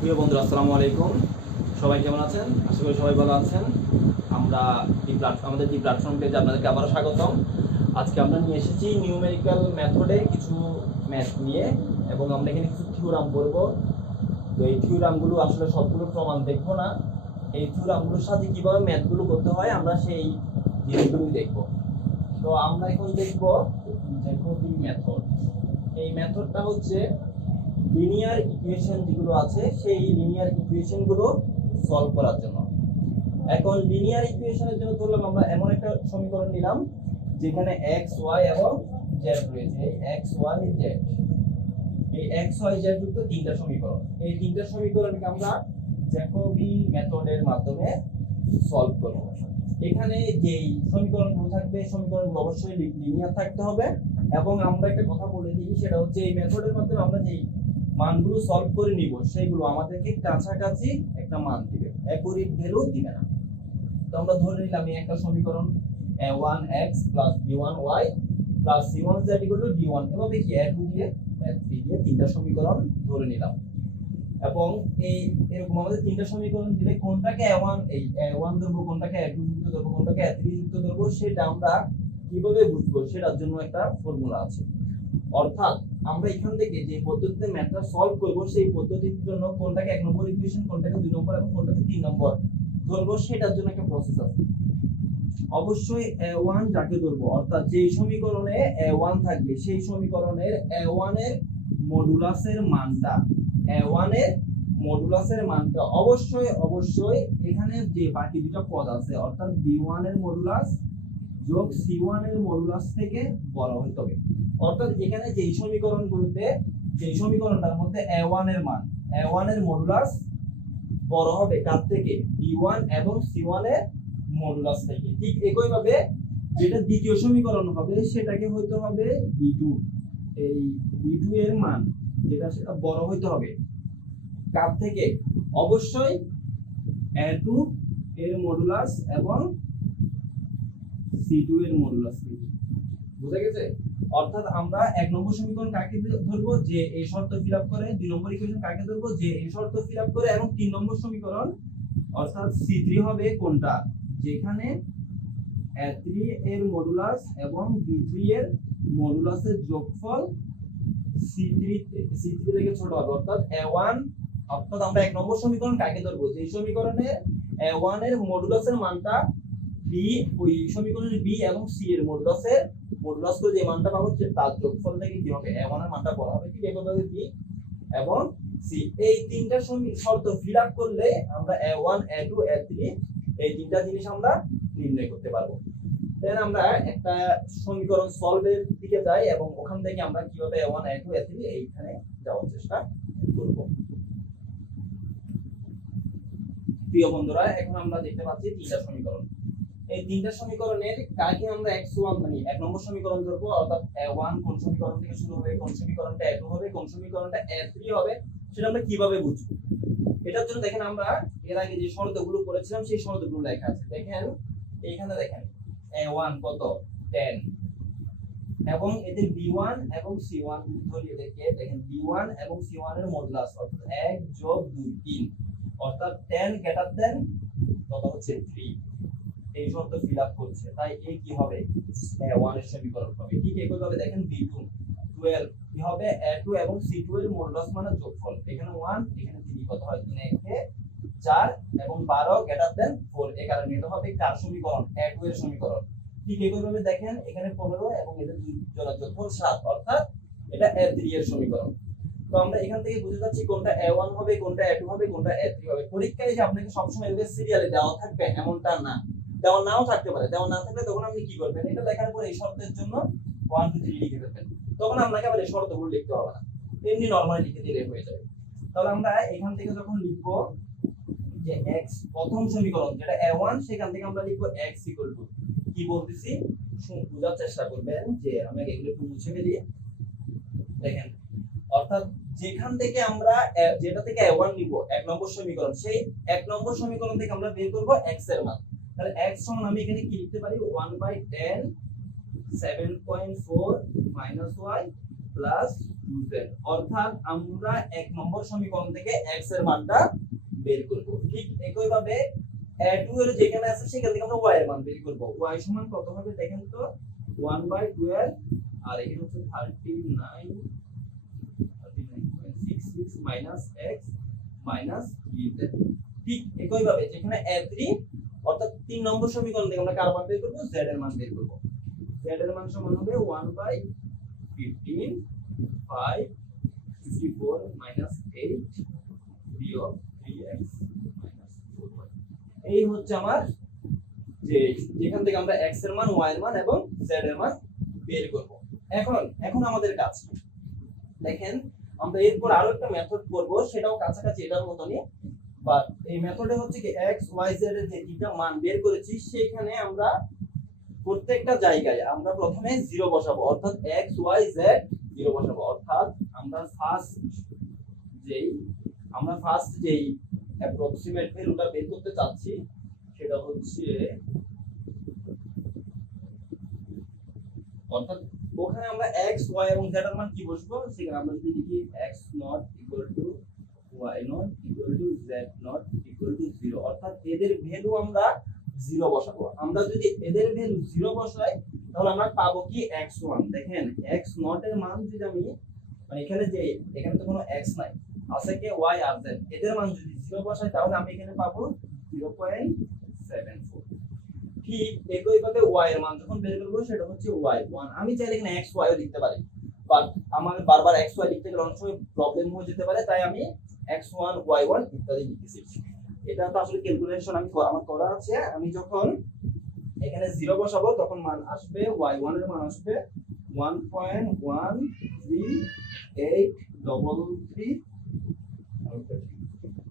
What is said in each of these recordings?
প্রিয় বন্ধুরা, আসসালামু আলাইকুম। সবাই কেমন আছেন? আশা করি সবাই ভালো আছেন। আমরা আমাদের দি প্ল্যাটফর্ম পেজে আপনাদেরকে আবারও স্বাগতম। আজকে আমরা নিয়ে এসেছি নিউমেরিক্যাল মেথডে কিছু ম্যাথ নিয়ে, এবং আমরা এখানে কিছু থিওরাম করব। তো এই থিওরামগুলো আসলে সবগুলো প্রমাণ দেখবো না, এই থিওরামগুলোর সাথে কীভাবে ম্যাথগুলো করতে হয় আমরা সেই জিনিসগুলোই দেখব। তো আমরা এখন দেখব জ্যাকোবি মেথড। এই মেথডটা হচ্ছে লিনিয়ার ইকুয়েশন যেগুলো আছে সেই লিনিয়ার ইকুয়েশনগুলো সলভ করার জন্য। এখন লিনিয়ার ইকুয়েশনের জন্য ধরলাম আমরা এমন একটা সমীকরণ নিলাম যেখানে এক্স ওয়াই এবং জেড রয়েছে। এক্স ওয়াই জেড, এই এক্স ওয়াই জেড যুক্ত তিনটা সমীকরণ। এই তিনটা সমীকরণকে আমরা জ্যাকোবি মেথডের মাধ্যমে সলভ করব। এখানে যেই সমীকরণগুলো থাকবে সমীকরণগুলো অবশ্যই লিনিয়ার থাকতে হবে, এবং আমরা একটা কথা বলে দিই, সেটা হচ্ছে এই মেথডের মাধ্যমে আমরা যেই মানগুলো সলভ করে নিব সেগুলো আমাদেরকে কাছাকাছি একটা মান দিবে, অ্যাকুরেট ভ্যালু দিবে না। তো আমরা ধরে নিলাম এই একটা সমীকরণ a1x + b1y + c1z = d1, এভাবে কি a2 দিয়ে a3 দিয়ে তিনটা সমীকরণ ধরে নিলাম। এবং এই এরকম আমাদের তিনটা সমীকরণ দিলে কোনটাকে a1 এই a1 ধরবো, কোনটাকে a2 যুক্ত ধরবো, কোনটাকে a3 যুক্ত ধরবো, সেটা আমরা কিভাবে বুঝবো সেটার জন্য একটা ফর্মুলা আছে। অর্থাৎ আমরা এখান থেকে যে পদ্ধতিতে ম্যাথটা সলভ করব সেই পদ্ধতির জন্য কোনটাকে 1 নম্বর ইকুয়েশন, কোনটাকে 2 নম্বর এবং কোনটাকে 3 নম্বর ধরবো সেটার জন্য একটা প্রসেস আছে। অবশ্যই a1 যাকে ধরবো, অর্থাৎ যে সমীকরণে a1 থাকবে সেই সমীকরণের a1 এর মডুলাসের মানটা অবশ্যই এখানে যে বাকি দুটো পদ আছে অর্থাৎ b1 এর মডুলাস যোগ c1 এর মডুলাস থেকে বড় হতে হবে। অর্থাৎ এখানে যেই সমীকরণগুলোতে যেই সমীকরণটার মধ্যে a1 এর মান, a1 এর মডুলাস বড় হবে কার থেকে? b1 এবং c1 এর মডুলাস থেকে। ঠিক একই ভাবে যেটা দ্বিতীয় সমীকরণ হবে সেটাকে হইতে হবে b2, এই b2 এর মান যেটা সেটা বড় হইতে হবে কার থেকে? অবশ্যই a2 এর মডুলাস এবং c2 এর মডুলাস থেকে। বুঝা গেছে? অর্থাৎ আমরা 1 নম্বর সমীকরণ কাকে ধরবো? যে এই শর্ত ফিলআপ করে। 2 নম্বর ইকুয়েশন কাকে ধরবো? যে এই শর্ত ফিলআপ করে। এবং 3 নম্বর সমীকরণ অর্থাৎ c3 হবে কোনটা? যেখানে a3 এর মডুলাস এবং b3 এর মডুলাসের যোগফল c3 থেকে ছোট হবে, অর্থাৎ a1। অর্থাৎ আমরা 1 নম্বর সমীকরণ কাকে ধরবো? যে সমীকরণে a1 এর মডুলাসের মানটা b, ওই সমীকরণের b এবং c এর মডুলাস করে যে মানটা পাবো তার যোগফল থেকে কি হবে? a1 এর মানটা বড় হবে। ঠিক একইভাবে b এবং c, এই তিনটা শর্ত ফিলআপ করলে আমরা a1 a2 a3 এই তিনটা জিনিস আমরা নির্ণয় করতে পারবো। দেন আমরা একটা সমীকরণ সলভের দিকে যাই এবং ওখান থেকে আমরা কিভাবে a1 a2 a3 এইখানে যাওয়ার চেষ্টা করব। প্রিয় বন্ধুরা, এখন আমরা দেখতে পাচ্ছি তিনটা সমীকরণ। এই তিনটা সমীকরণের কাকে আমরা x1 মানে 1 নম্বর সমীকরণ ধরবো, অর্থাৎ a1 কোন সমীকরণ থেকে শুরু হবে, কোন সমীকরণটা a2 হবে, কোন সমীকরণটা a3 হবে, সেটা আমরা কিভাবে বুঝবো? এটার জন্য দেখেন আমরা এর আগে যে শর্তগুলো করেছিলাম সেই শর্তগুলো লেখা আছে। দেখেন এইখানে দেখেন a1 কত? 10, এবং এদের b1 এবং c1 ধরিয়ে দেখেন b1 এবং c1 এর মডুলাস অর্থাৎ 1 যোগ 2 3, অর্থাৎ 10 গ্রেটার দেন কত হচ্ছে 3। এই শর্ত ফিলআপ করছে, তাই এই কি হবে? a1 এর সমীকরণ হবে। ঠিক একইভাবে দেখেন b2 12 কি হবে? a2 এবং c2 এর মডুলাস মানে যোগফল, এখানে 1 এখানে 3, কত হয়? 3 1 4 এবং 12 গ্রেটার দেন 4, এই কারণে এটা হবে কার সমীকরণ? a2 এর সমীকরণ। ঠিক একইভাবে দেখেন এখানে 15 এবং এদের দুই জোড়া যোগফল 7, অর্থাৎ এটা a3 এর সমীকরণ। তো আমরা এখান থেকে বুঝে যাচ্ছি কোনটা a1 হবে, কোনটা a2 হবে, কোনটা a3 হবে। পরীক্ষায় যে আপনাকে সবসময় এভাবে সিরিয়ালে দেওয়া থাকবে এমনটা না, দেওয়া নাও থাকতে পারে। দেওয়া না থাকলে তখন আপনি কি করবেন? এটা লেখার পর এই শর্তের জন্য 1 2 3 লিখে দেবেন, তখন আপনাকে আবার এই শর্তগুলো লিখতে হবে না, এমনি নরমালি লিখে দিলে হয়ে যাবে। তাহলে আমরা এখান থেকে যখন লিখবো যে x প্রথম সমীকরণ যেটা a1, সেখান থেকে আমরা লিখবো x কি বলতেছি বোঝার চেষ্টা করবেন। যে আমি এগুলো একটু মুছে ফেলি। দেখেন অর্থাৎ যেখান থেকে আমরা যেটা থেকে a1 নিব 1 নম্বর সমীকরণ, সেই 1 নম্বর সমীকরণ থেকে আমরা বের করব x এর মান। তাহলে x সমান আমি এখানে কি লিখতে পারি? 1/10 7.4 - y + 2z, অর্থাৎ আমরা 1 নম্বর সমীকরণ থেকে x এর মানটা বের করব। ঠিক একই ভাবে a2 এর যেখানে আছে সেখান থেকে আমরা y এর মান বের করব। y সমান কত হবে দেখেন তো, 1/12 আর এখানে হচ্ছে 39.66 মাইনাস x মাইনাস 3z। ঠিক একই ভাবে যেখানে a3 অর্থাৎ 3 নম্বর সমীকরণ থেকে আমরা কার মান বের করব, z এর মান বের করব। z এর মান সমান হবে 1/15 5 54 মাইনাস 8 বিয়োগ 3x মাইনাস 4y। এই হচ্ছে আমার যে যেখান থেকে আমরা x এর মান, y এর মান এবং z এর মান বের করব। এখন আমাদের কাজ দেখেন, আমরা এরপর আরো একটা মেথড করব, সেটাও কাছাকাছি এটার মতনই, বাট এই মেথডে হচ্ছে কি x y z এর যে তিনটা মান বের করেছি সেখানে আমরা প্রত্যেকটা জায়গায় আমরা প্রথমে 0 বসাবো, অর্থাৎ x y z 0 বসাবো। অর্থাৎ আমরা ফার্স্ট যেই অ্যাপ্রক্সিমেট ভ্যালুটা বের করতে চাচ্ছি সেটা হচ্ছে, অর্থাৎ ওখানে আমরা x y এবং z এর মান কি বসবো, সেখানে আমরা যদি লিখি x not equal to y not equal to z not equal to 0, অর্থাৎ এদের ভ্যালু আমরা 0 বসাবো। আমরা যদি এদের ভ্যালু 0 বসাই তাহলে আমরা পাবো কি x1। দেখেন x নট এর মান যদি আমি মানে এখানে তো কোনো x নাই, আছে কি y আর z, এদের মান যদি 0 বসাই তাহলে আমি এখানে পাবো 0.74। ঠিক একই ভাবে y এর মান যখন বের করব সেটা হচ্ছে y1। আমি চাইলে এখানে x y ও লিখতে পারি, বাট আমাকে বারবার x y লিখতে গেলে অনেক সময় প্রবলেম হয়ে যেতে পারে, তাই আমি x1 y1 ইত্যাদি লিখতেছি। এটা তো আসলে ক্যালকুলেশন আমার করা আছে। আমি যখন এখানে 0 বসাবো তখন মান আসবে y1 এর মান আসবে 1.13833।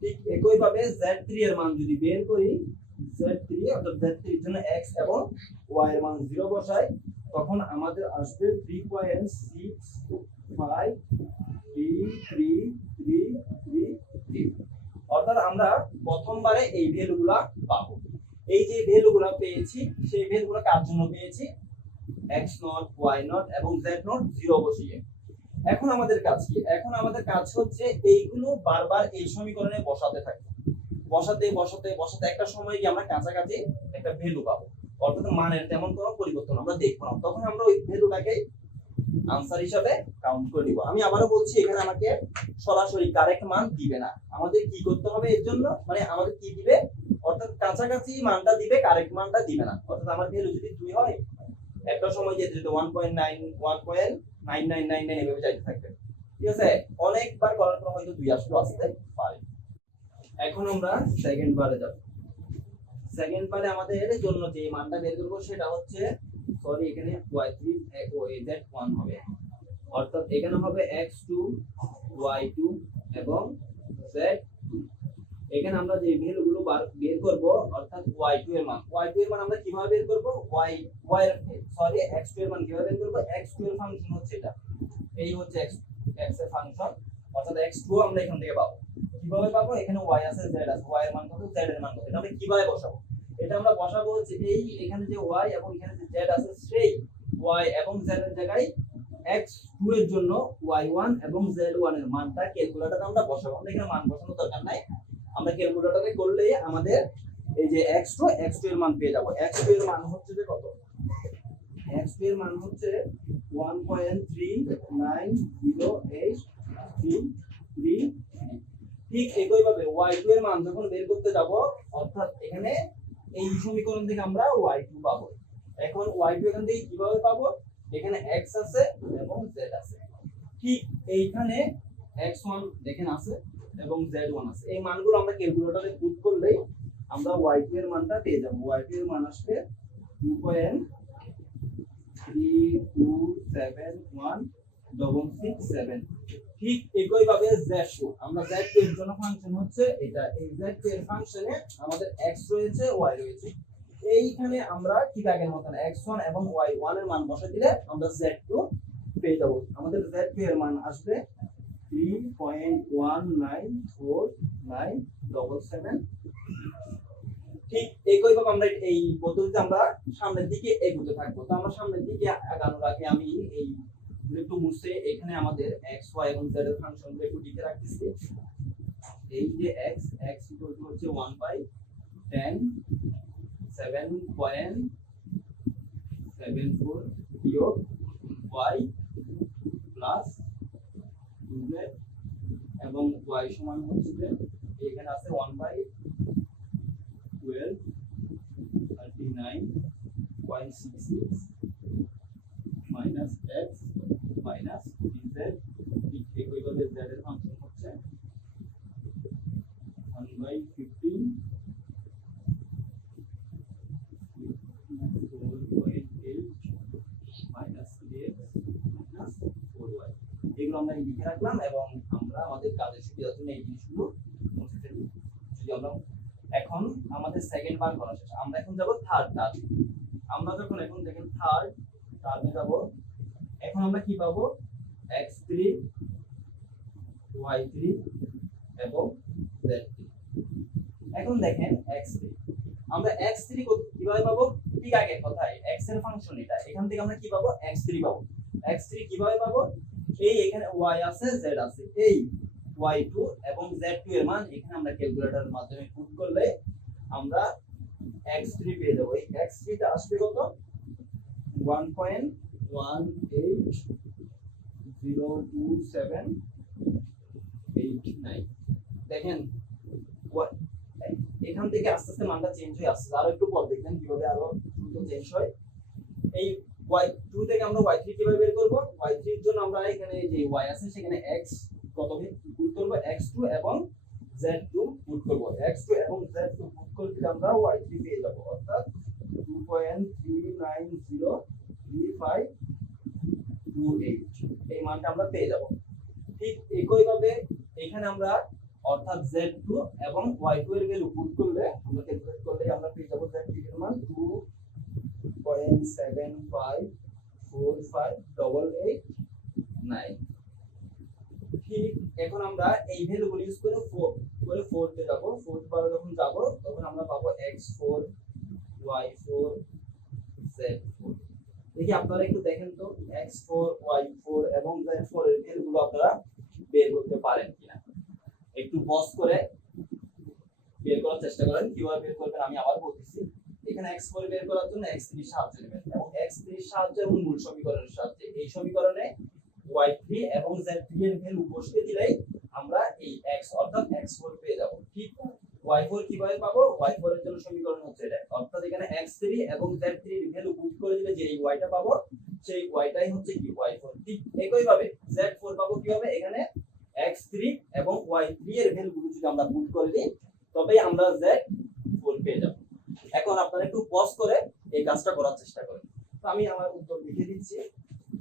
ঠিক একই ভাবে z3 এর মান যদি বের করি, z3 অর্থাৎ z3 এর জন্য x এবং y এর মান 0 বসাই তখন আমাদের আসবে 3.653333। অর্থাৎ আমরা প্রথমবারে এই ভ্যালুগুলা পাবো। এই যে ভ্যালুগুলা পেয়েছি সেই ভ্যালুগুলো কার জন্য পেয়েছি, x নট y নট এবং z নট 0 বসিয়ে। এখন আমাদের কাজ কি, এখন আমাদের কাজ হচ্ছে এইগুলো বারবার এই সমীকরণে বসাতে থাকবে, বসাতে বসাতে বসাতে একটা সময় গিয়ে আমরা কাছাকাছি একটা ভ্যালু পাবো, অর্থাৎ মানের তেমন কোনো পরিবর্তন আমরা দেখব না, তখন আমরা ওই ভ্যালুটাকে আনসার হিসাবে কাউন্ট করে নিব। আমি আবারও বলছি, এখানে আমাকে সরাসরি কারেক্ট মান দিবে না, আমাদের কি করতে হবে এর জন্য, মানে আমাদের কি দিবে, অর্থাৎ কাছাকাছি মানটা দিবে, কারেক্ট মানটা দিবে না। অর্থাৎ আমার ভ্যালু যদি 2 হয় একটা সময় যেতে যেতে 1.9999 এভাবে যাইতে থাকবে, ঠিক আছে। অনেকবার করার পর হয়তো 2 আসতে পারে। এখন আমরা সেকেন্ড বারে যাব। সেকেন্ড বারে আমাদের এর জন্য যে মানটা বের করব সেটা হচ্ছে, সরি এখানে y3 ও z1 হবে, অর্থাৎ এখানে হবে x2 y2 এবং z2। এখানে আমরা যে ভ্যালুগুলো বের করব, অর্থাৎ y2 এর মান আমরা কিভাবে বের করব, x2 এর মান কিভাবে বের করব, x2 এর ফাংশন হচ্ছে এটা, এই হচ্ছে x এর ফাংশন, অর্থাৎ x2 আমরা এখান থেকে পাবো। কিভাবে পাবো, এখানে y আছে z আছে, y এর মান কত, z এর মান কত, এটা আমরা কিভাবে বসাবো, এটা আমরা বসাবো হচ্ছে এই এখানে যে y এবং এখানে যে z আছে সেই y এবং z এর জায়গায় x2 এর জন্য y1 এবং z1 এর মানটা ক্যালকুলেটরে আমরা বসাবো। আমরা এখানে মান বসানোর দরকার নাই, আমরা ক্যালকুলেটরে করলেই আমাদের এই যে x2 এর মান পেয়ে যাব। x2 এর মান হচ্ছে যে কত, x2 এর মান হচ্ছে 1.390833। ঠিক একই ভাবে y2 এর মান যখন বের করতে যাব, অর্থাৎ এখানে এই সমীকরণ থেকে আমরা y2 পাবো। এখন y2 এখান থেকে কিভাবে পাবো, এখানে x আছে এবং z আছে, ঠিক এইখানে x1 দেখেন আছে এবং z1 আছে, এই মানগুলো আমরা ক্যালকুলেটরে পুট করলেই আমরা y2 এর মানটা পেয়ে যাব। y2 এর মান আসবে 2.327167। ঠিক একই ভাবে z2, আমরা z2 এর জন্য ফাংশন হচ্ছে এটা, এই z2 এর ফাংশনে আমাদের x রয়েছে y রয়েছে, এইখানে আমরা ঠিক আগের মতন x1 এবং y1 এর মান বসা দিলে আমরা z2 পেয়ে যাব। আমাদের z2 এর মান আসবে 3.194977। ঠিক একই ভাবে আমরা এই পদ্ধতিতে আমরা সামনের দিকে এগোতে থাকবো। তো আমরা সামনের দিকে আগানোর আগে আমি এই একটু মুছে এখানে আমাদের x y এবং z এর ফাংশনগুলো একটু লিখে রাখতেছি। এই যে x হচ্ছে 1/10 7.74 বিয়োগ y প্লাস 2z এবং y সমান হচ্ছে যে এখানে আছে 1/12 39.66 মাইনাস x মাইনাস dz একইভাবে z এর ফাংশন হচ্ছে 1/15 মাইনাস dx মাইনাস 4y। এগুলো আমরা লিখে রাখলাম এবং আমরা আমাদের কাজের সুবিধার জন্য এই জিনিসগুলো মুছে ফেলি। যদি আমরা এখন আমাদের সেকেন্ড বার করা শেষ, আমরা এখন যাব থার্ড টার্ম। আমরা যখন এখন দেখেন থার্ড টার্মে যাব, এখন আমরা কি পাবো x3 y3 এবং z3। এখন দেখেন x3, আমরা x3 কিভাবে পাবো? ঠিক আগের কথাই, x এর ফাংশন এটা, এখান থেকে আমরা কি পাবো? x3 পাবো। x3 কিভাবে পাবো? এই এখানে y আছে z আছে, এই y2 এবং z2 এর মান এখানে আমরা ক্যালকুলেটরের মাধ্যমে পুট করলে আমরা x3 পেয়ে যাবো। এই x3 টা আসবে কত? 1.1802789। দেখেন এখান থেকে আস্তে আস্তে মানটা চেঞ্জ হয়ে আসছে, আরো একটু পর দেখবেন কিভাবে আরো দ্রুত চেঞ্জ হয়। এই y2 থেকে আমরা y3 কিভাবে বের করব? y3 এর জন্য আমরা এখানে যে y আছে সেখানে x কত পুট করব, x2 এবং z2 পুট করব। x2 এবং z2 পুট করলে আমরা y3 পেয়ে যাব, অর্থাৎ 2.390352 এই মানটা আমরা পেয়ে যাব। ঠিক একইভাবে এখানে আমরা অর্থাৎ z2 এবং y2 এর ভ্যালু পুট করলে আমরা ক্যালকুলেট করলে আমরা পেয়ে যাব z3 এর মান 2.75458889। ঠিক এখন আমরা এই ভ্যালুগুলো ইউজ করে 4 তে যাব। 4 বারে যখন যাব তখন আমরা পাবো x4 y4 z4। দেখি আপনারা একটু দেখেন তো x4 y4 এবং z4 এর ভ্যালুগুলো আপনারা বের করতে পারেন কিনা, একটু পজ করে বের করার চেষ্টা করেন। কিভাবে বের করবেন আমি আবার বলতেছি। এখানে x4 বের করার জন্য x3 সাহায্য নেবেন এবং x3 সাহায্যে এবং মূল সমীকরণের সাহায্যে এই সমীকরণে y3 এবং z3 এর ভ্যালু বসিয়ে দিলেই আমরা এই x অর্থাৎ x4 পেয়ে যাব। ঠিক y4 কিভাবে পাবো? y4 এর জন্য সমীকরণ হচ্ছে এটা, অর্থাৎ এখানে x3 এবং z3 এর ভ্যালু পুট করে দিলে যে এই y টা পাবো সেই y টাই হচ্ছে কি y4। ঠিক একইভাবে z4 পাবো কিভাবে? এখানে x3 এবং y3 এর ভ্যালুগুলো যদি আমরা পুট করে দিই তবেই আমরা z4 পেয়ে যাব। এখন আপনারা একটু পজ করে এই কাজটা করার চেষ্টা করেন। তো আমি আমার উত্তর লিখে দিচ্ছি।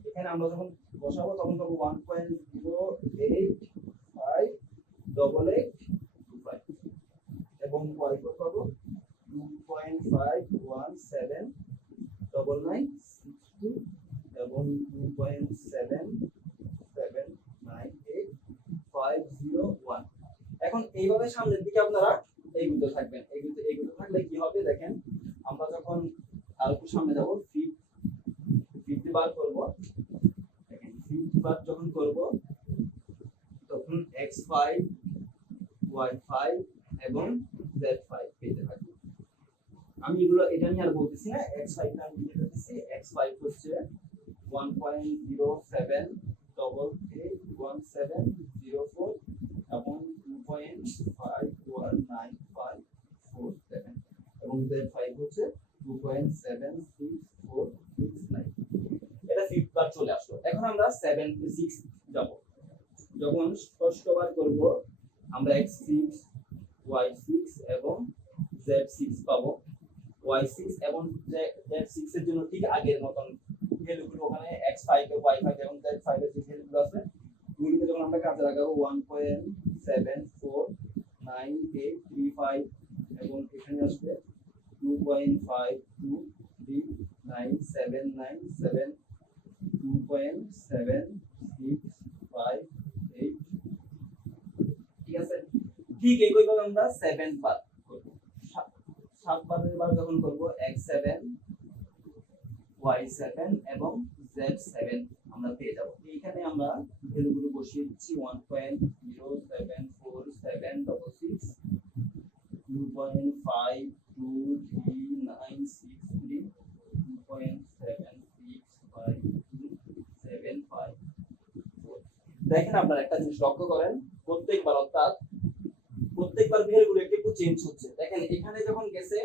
এখানে আমরা যখন বসাবো তখন পাবো 1.085825 এবং y4 পাবো 2.5179962 এবং 2.779851। এখন এইভাবে সামনের দিকে আপনারা এগুলো থাকবেন। এগুলো থাকলে কি হবে দেখেন, আমরা যখন আর একটু সামনে যাব 50 বার করব, দেখেন 50 বার যখন করব তখন x5 y5 এবং z5 পেতে থাকবো। আমি এগুলো এটা নিয়ে আর বলতেছি না, x5 টা আমি লিখে দিতেছি। x5 হচ্ছে 1.0781704 এবং 2.519547 এবং z5 হচ্ছে 2.76469। এটা 5 বার চলে আসলো। এখন আমরা 76 যাব। যখন ষষ্ঠবার করব আমরা x6 y6 এবং z6 পাবো। y6 এবং z6 এর জন্য ঠিক আগের মতন ভ্যালুগুলো ওখানে x5 y5 এবং z5 এর যে ভ্যালুগুলো আছে ওগুলোকে যখন আমরা কাজে লাগাবো 1.749835 এবং এখানে আসবে 2.523977 2.7658। ঠিক আছে, ঠিক একইভাবে আমরা 7 বার করব। 7 বারের বার যখন করব x7 y7 এবং z7 আমরা পেয়ে যাব। এইখানে আমরা ভ্যালুগুলো বসিয়ে দিচ্ছি 1.074766 2.523963 2.765275। দেখেন আপনারা একটা জিনিস লক্ষ্য করেন, প্রত্যেকবার অর্থাৎ প্রত্যেকবার ভ্যালুগুলো একটু চেঞ্জ হচ্ছে। দেখেন এখানে যখন গেছে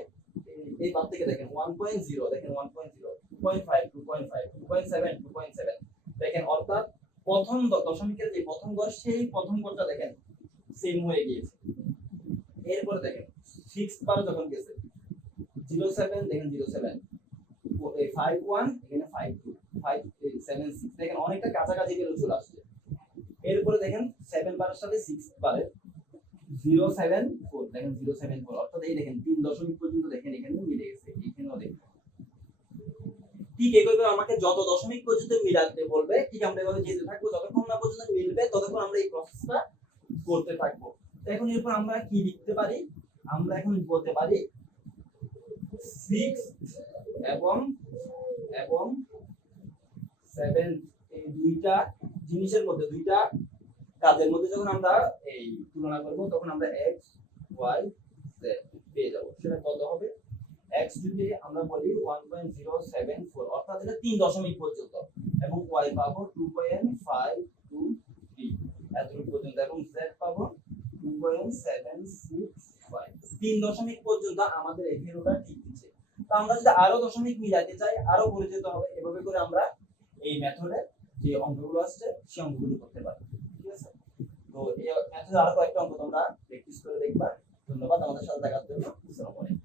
এই বার থেকে দেখেন 1.0, দেখেন 1.0, 2.5, 2.5, 2.7, 2.7, দেখেন অর্থাৎ প্রথম দশমিকের যে প্রথম ঘর সেই প্রথম ঘরটা দেখেন সেম হয়ে গিয়েছে। এরপরে দেখেন 6 বার যখন গেছে 07, দেখেন 07, 51, এখানে 52, 576, দেখেন অনেকটা কাছাকাছি ভ্যালু চলে আসছে। এরপরে দেখেন 7 বারের সাথে 6 বারের 074, দেখেন 074, অর্থাৎ এই দেখেন 3 দশমিক পর্যন্ত দেখেন এখানে মিলে গেছে, এখানেও দেখেন। ঠিক এইভাবে আমাকে যত দশমিক পর্যন্ত মিলাতে বলবে ঠিক আমরা এভাবে যেতে থাকবো, যতক্ষণ না পর্যন্ত মিলবে ততক্ষণ আমরা এই প্রসেসটা করতে থাকবো। এখন এরপর আমরা কি লিখতে পারি, আমরা এখন বলতে পারি 6 এবং 7, এই দুইটা জিনিসের মধ্যে, দুইটা কাজের মধ্যে যখন আমরা এই তুলনা করব তখন আমরা x y z পেয়ে যাব। সেটা কত হবে? x যদি আমরা বলি 1.074, অর্থাৎ এটা 3 দশমিক পর্যন্ত, এবং y পাবো 2.523 এতটুকু পর্যন্ত, এবং z পাবো 2.765। 3 দশমিক পর্যন্ত আমাদের এই ভ্যালুটা ঠিক দিচ্ছে। তো আমরা যদি আরো দশমিক মিলাতে চাই আরো করে যেতে হবে। এভাবে করে আমরা এই মেথডে যে অঙ্কগুলো আসছে সেই অঙ্কগুলো করতে পারি। ঠিক আছে? তো এই মেথডে আরো কয়েকটা অঙ্ক তোমরা প্র্যাকটিস করে দেখবা। ধন্যবাদ আমাদের সাথে থাকার জন্য। আসসালামু আলাইকুম।